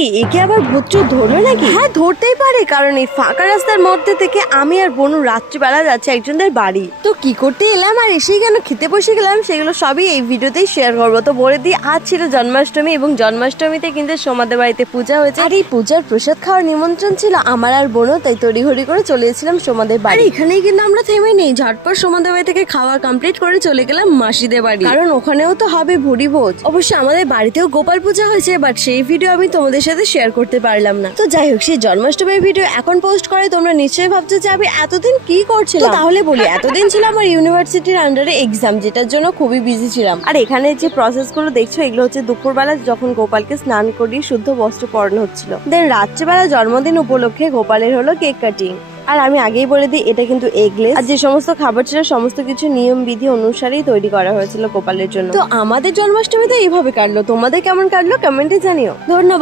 কি একে আবার ভূত ধরলো নাকি? হ্যাঁ ধরতেই পারে, কারণ এই ফাঁকা রাস্তার মধ্যে থেকে আমি আর বনু রাত্রিবেলা যাচ্ছি একজনদের বাড়ি। তো কি করতে এলাম আর এসেই কেন খেতে বসে গেলাম সেগুলো সবই এই ভিডিওতেই শেয়ার করবো। তো বলে দিই, আজ ছিল জন্মাষ্টমী এবং জন্মাষ্টমীতে কিন্তু সোমাদের বাড়িতে পূজা হয়েছে। আর এই পূজার প্রসাদ খাওয়ার নিমন্ত্রণ ছিল আমার আর বোনও, তাই তড়িঘড়ি করে চলে এসেছিলাম সোমাদের বাড়ি। এখানেই কিন্তু আমরা থেমে নেই, ঝটপট সোমাদের বাড়ি থেকে খাওয়া কমপ্লিট করে চলে গেলাম মাসিদের বাড়ি, কারণ ওখানেও তো হবে ভুরি ভোজ। অবশ্য আমাদের বাড়িতেও গোপাল পূজা হয়েছে, বাট সেই ভিডিও আমি তোমাদের সাথে শেয়ার করতে পারলাম না। তো যাই হোক, সেই জন্মাষ্টমীর ভিডিও এখন পোস্ট করে তোমরা নিশ্চয়ই ভাবছো যে আমি এতদিন কি করছিলাম। তাহলে বলি, এতদিন ছিল আমার ইউনিভার্সিটির আন্ডারে এক্সাম, যেটার জন্য খুবই বিজি ছিলাম। আর এখানে যে প্রসেস গুলো দেখছো এগুলো হচ্ছে দুপুরবেলা যখন গোপালকে স্নান করিয়ে শুদ্ধ বস্ত্র পরানো হচ্ছিল। দেন রাত্রিবেলা জন্মদিন উপলক্ষে গোপালের হলো কেক কাটিং। আর আমি আগেই বলে দিই, এটা কিন্তু এগলেস, আর যে সমস্ত খাবার ছিল সমস্ত কিছু নিয়ম বিধি অনুসারেই তৈরি করা হয়েছিল গোপালের জন্য। তো আমাদের জন্মাষ্টমী তো এইভাবে কাটলো, তোমাদের কেমন কাটলো কমেন্টে জানিও। ধন্যবাদ।